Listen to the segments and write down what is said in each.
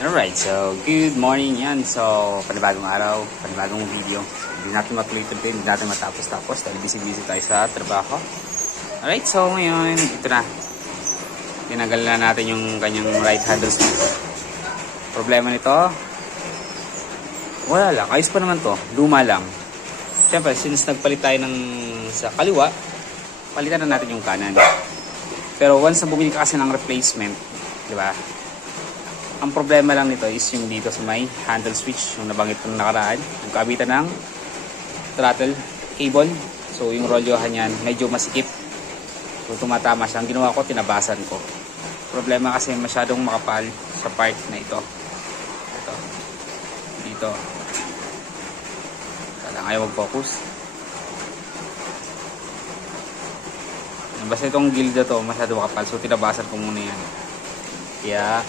Alright, so good morning yan. So, panibagong araw, panibagong video. Hindi natin matuloy-tuloy, hindi natin matapos-tapos dahil busy-busy tayo sa trabaho. Alright, so ngayon, ito na. Tinanggal na natin yung kanyang right handle switch. Problema nito, wala lang. Ayos pa naman to. Luma lang. Siyempre, since nagpalit tayo sa kaliwa, palitan na natin yung kanan. Pero once na bumili ka kasi ng replacement, di ba? Ang problema lang nito is yung dito sa may handle switch, yung nabanggit ko nakaraan, yung kabitan ng throttle cable. So yung rolyohan yan, medyo masikip. So tumatama siya. Ang ginawa ko, tinabasan ko. Problema kasi masyadong makapal sa part na ito. Ito. Dito. Kailangan ayaw mag-focus. Basta itong gilda to, masyadong makapal. So tinabasan ko muna yan. Kaya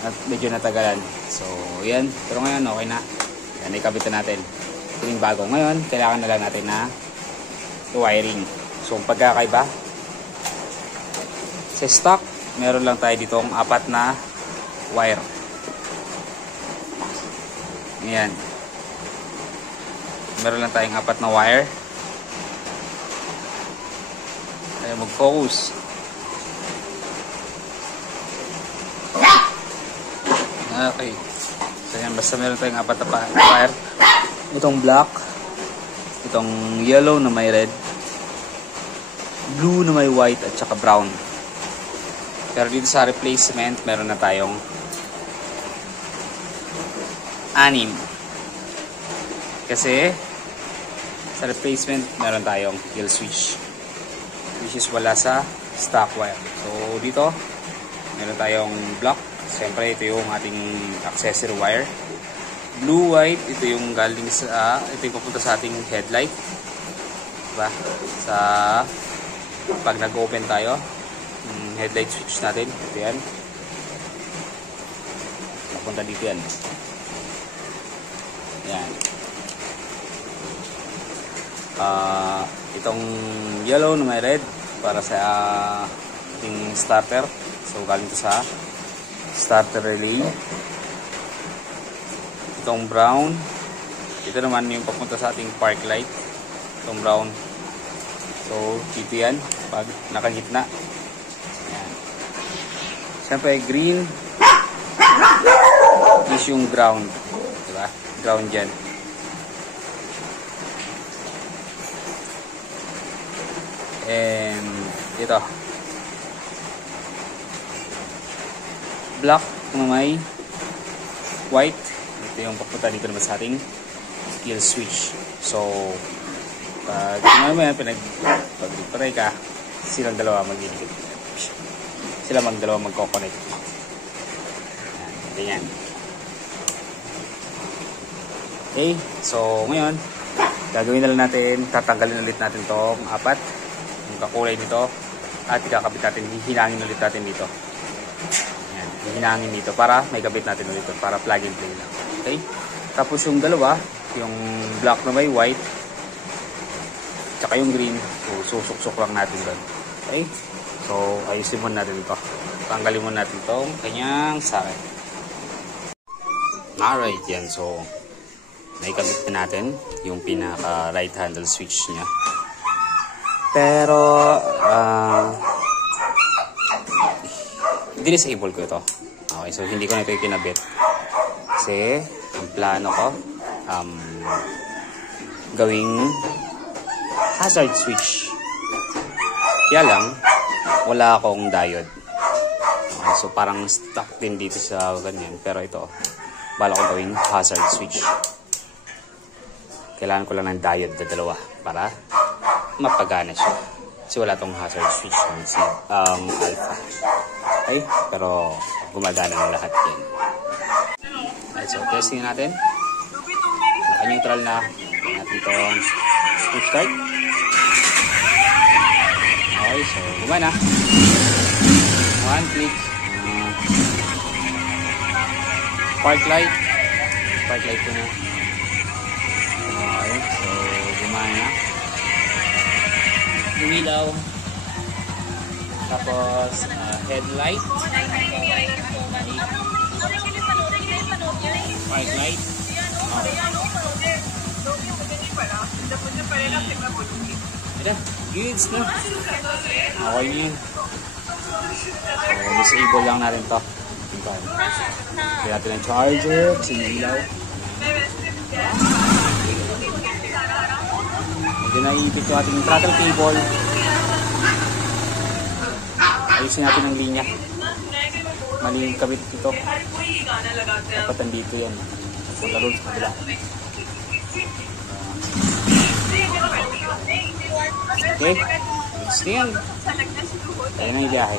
at medyo natagalan. So yan, pero ngayon okay na. Yan, ikabit na natin. Ito yung bago. Ngayon, kailangan na lang natin na wiring. So pagkakaiba, sa stock meron lang tayo ditong 4 na wire. Yan, meron lang tayong 4 na wire. Kaya mag-focus. Okay. So yan, basta meron tayong 4 na wire. Itong black, itong yellow na may red, blue na may white, at saka brown. Pero dito sa replacement, meron na tayong 6. Kasi sa replacement, meron tayong kill switch, which is wala sa stock wire. So dito, meron tayong black. Siyempre, ito yung ating accessory wire. Blue, white, ito yung galing sa, ito yung papunta sa ating headlight. Diba? Sa, pag nag-open tayo, headlight switch natin. Ito yan. Papunta dito yan. Yan. Itong yellow na may red, para sa ating starter. So, galing ito sa starter relay. Itong brown, ito naman yung papunta sa ating park light. Itong brown, so dito yan pag nakagitna. Yan. Siyempre green is yung ground, diba? Ground dyan. And ito black na may white. Ito yung papunta dito naman sa ating kill switch. So pag mamaya pag-reply ka, silang dalawa magko-connect. Yan. Okay, so ngayon gagawin na lang natin, tatanggalin ulit natin tong 4 yung kakulay nito, at ikakabit natin, hihinangin ulit natin dito. Hinangin dito para may kabit natin ulit para plug and play lang. Okay? Tapos yung dalawa, yung black na may white tsaka yung green, so susuk-suk lang natin doon. Okay? So ayusin muna natin ito. Tanggalin muna natin itong kanyang socket. Alright, yan. So may kabit na natin yung pinaka right handle switch nya. Pero disable ko ito. Okay, so hindi ko na ito ikinabit. Kasi ang plano ko gawing hazard switch. Kaya lang wala akong diode. Okay, so parang stuck din dito sa ganyan. Pero ito, bala ko gawing hazard switch. Kailangan ko lang ng diode na dalawa para mapagana siya. Kasi wala tong hazard switch ng alpha. Okay, pero gumagana ng lahat yan. Alright, so testing natin. Naka-neutral na natin itong switch start. Okay, so gumana. One click. Park light ko na. Okay, so gumana. Umilaw. Tapos headlight. White light. Ayan, goods na. Okay na yun. So, disable lang natin to. Kaya natin ang charger, kasi nilaw. Medyo naiipit yung ating throttle cable. Ayusin natin ang linya. Mali yung kabit ito. Dapat nandito yan. Punta doon sa kabila. Okay. Gusto yan. Kaya na yung biyahe.